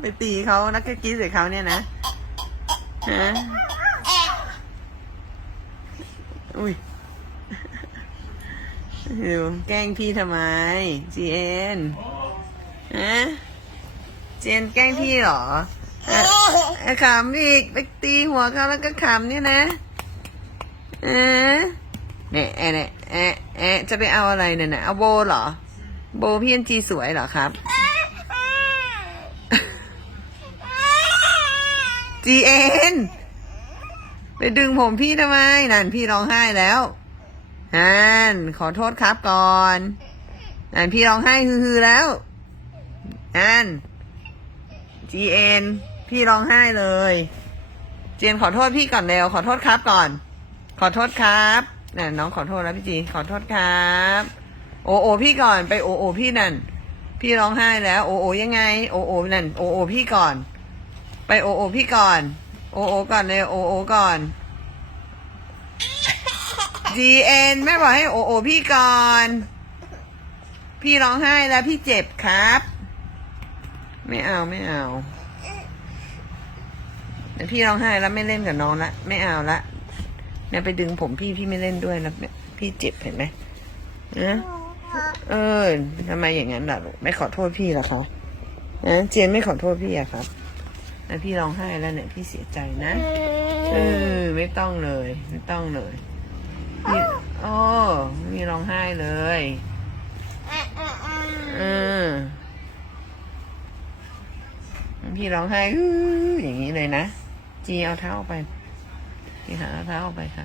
ไปตีเขานักกกี้ใส่เขาเนี่ยนะฮะอุ้ยดูแกล้งพี่ทำไมจีเอ็นฮะเจนแกล้งพี่เหรออะอะขำอีกไปตีหัวเขาแล้วก็ขำเนี่ยนะเออ เนี่ยแอะเนี่ยแอะแอะจะไปเอาอะไรเนี่ยนะเอาโบเหรอ โบพี่เอ็นจีสวยเหรอครับ จีเอ็นไปดึงผมพี่ทำไม นั่นพี่ร้องไห้แล้วนั่นขอโทษครับก่อนนั่นพี่ร้องไห้ฮือๆแล้วนั่นจีเอ็นพี่ร้องไห้เลย เจนขอโทษพี่ก่อนเร็วขอโทษครับก่อน ขอโทษครับ นั่นน้องขอโทษแล้วพี่จีขอโทษครับ โอโอพี่ก่อนไปโอโอพี่นั่น พี่ร้องไห้แล้ว โอโอยังไง โอโอนั่นโอโอพี่ก่อน ไปโอโอพี่ก่อน โอโอก่อนเลยโอโอก่อน GN แม่บอกให้โอโอพี่ก่อน พี่ร้องไห้แล้วพี่เจ็บครับ ไม่เอาไม่เอาพี่ร้องไห้แล้วไม่เล่นกับน้องละไม่เอาละ เนี่ยไปดึงผมพี่พี่ไม่เล่นด้วยแล้วเนี่ยพี่เจ็บเห็นไหมเออเออทำไมอย่างนั้นล่ะลูกไม่ขอโทษพี่ล่ะคะนะเจนไม่ขอโทษพี่อะครับแล้วพี่ร้องไห้แล้วเนี่ยพี่เสียใจนะเออไม่ต้องเลย ไม่ต้องเลยพี่โอ้พี่ร้องไห้เลยเออพี่ร้องไห้อื้ออย่างนี้เลยนะจีเอาเท้าออกไป จีหาเอาเท้าออกไปค่ะ